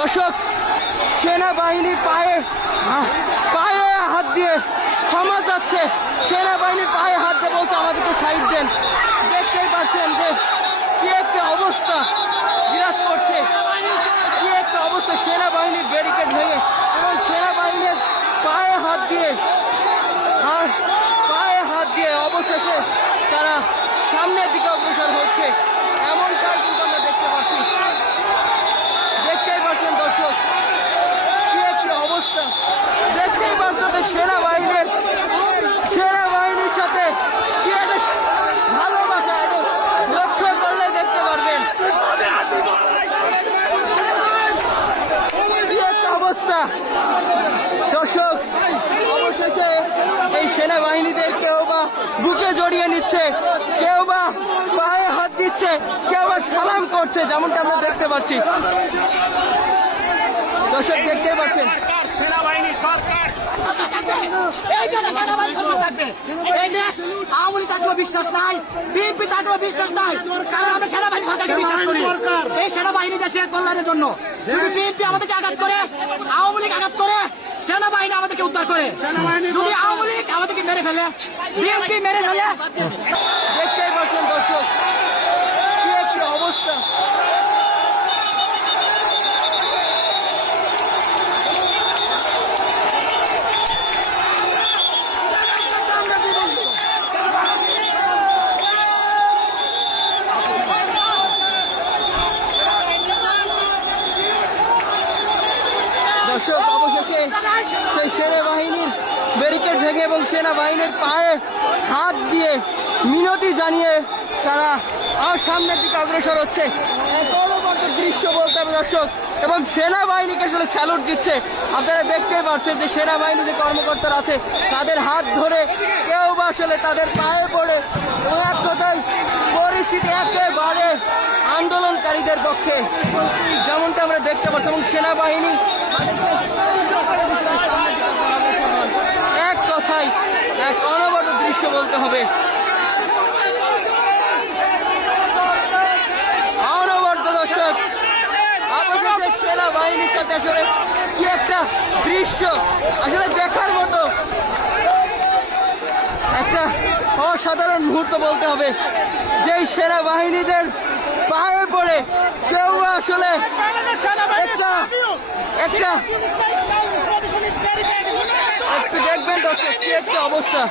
দর্শক, সেনাবাহিনী পায়ে হাত দিয়ে ক্ষমা চাচ্ছে। সেনাবাহিনী পায়ে হাত দিয়ে বলছে আমাদেরকে সাইড দেন। দেখতেই পাচ্ছেন যে কি একটা অবস্থা বিরাজ করছে, কি একটা অবস্থা। সেনাবাহিনীর ব্যারিকেড ভেঙে এবং সেনাবাহিনীর পায়ে হাত দিয়ে অবশেষে তারা সামনের দিকে অগ্রসর হচ্ছে, এমনটাই কিন্তু আমরা দেখতে পাচ্ছি। দেখতেই পাচ্ছেন দর্শক, কি একটা অবস্থা। দেখতেই পাচ্ছেন যে সেনাবাহিনীর সাথে কি একটা ভালোবাসা, এবং লক্ষ্য করলে দেখতে পারবেন কি একটা অবস্থা। দর্শক, অবশেষে এই সেনাবাহিনীদের কেউ বা বুকে জড়িয়ে নিচ্ছে, কেউ বা পায়ে হাত দিচ্ছে, কেউ বা সালাম করছে, যেমনটা আমরা দেখতে পাচ্ছি। দর্শক, দেখতে পাচ্ছেন সেনাবাহিনী সরকার আওয়ামী লীগ থাকলেও বিশ্বাস নাই, বিএনপি থাকলেও বিশ্বাস নাই, কারণ আমরা সেনাবাহিনী সরকারকে বিশ্বাস করি। এই সেনাবাহিনী দেশের কল্যাণের জন্য যদি বিএনপি আমাদেরকে আঘাত করে, আওয়ামী লীগ আঘাত করে, সেনাবাহিনী আমাদেরকে উদ্ধার করে। যদি আওয়ামী লীগ আমাদেরকে মেরে ফেলে, বিএনপি মেরে ফেলে। দেখতেই পাচ্ছেন দর্শক, কি একটা অবস্থা। দর্শক, অবশেষে সেই সেনাবাহিনীর ব্যারিকেড ভেঙে এবং সেনাবাহিনীর পায়ে হাত দিয়ে মিনতি জানিয়ে তারা আর সামনের দিকে অগ্রসর হচ্ছে। পরবর্তী দৃশ্য বলতে হবে দর্শক, এবং সেনাবাহিনীকে আসলে স্যালুট দিচ্ছে। আপনারা দেখতেই পাচ্ছেন যে সেনাবাহিনী যে কর্মকর্তারা আছে তাদের হাত ধরে, কেউ বা আসলে তাদের পায়ে পড়ে, এবং এক কথায় পরিস্থিতি একেবারে আন্দোলনকারীদের পক্ষে, যেমনটা আমরা দেখতে পাচ্ছি। এবং সেনাবাহিনী এক কথায় এক অনবদ্য দৃশ্য বলতে হবে, অনবদ্য। দর্শক, অবশেষে সেনাবাহিনীর সাথে আসলে কি একটা দৃশ্য, আসলে দেখার মতো একটা অসাধারণ মুহূর্ত বলতে হবে। যেই সেনাবাহিনীদের পায়ে পড়ে কেউ আসলে একটা একটু দেখবেন দর্শক, কি একটা অবস্থা।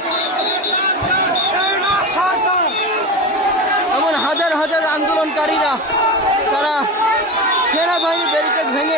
এমন হাজার হাজার আন্দোলনকারীরা তারা সেনাবাহিনীর ব্যারিকেড ভেঙে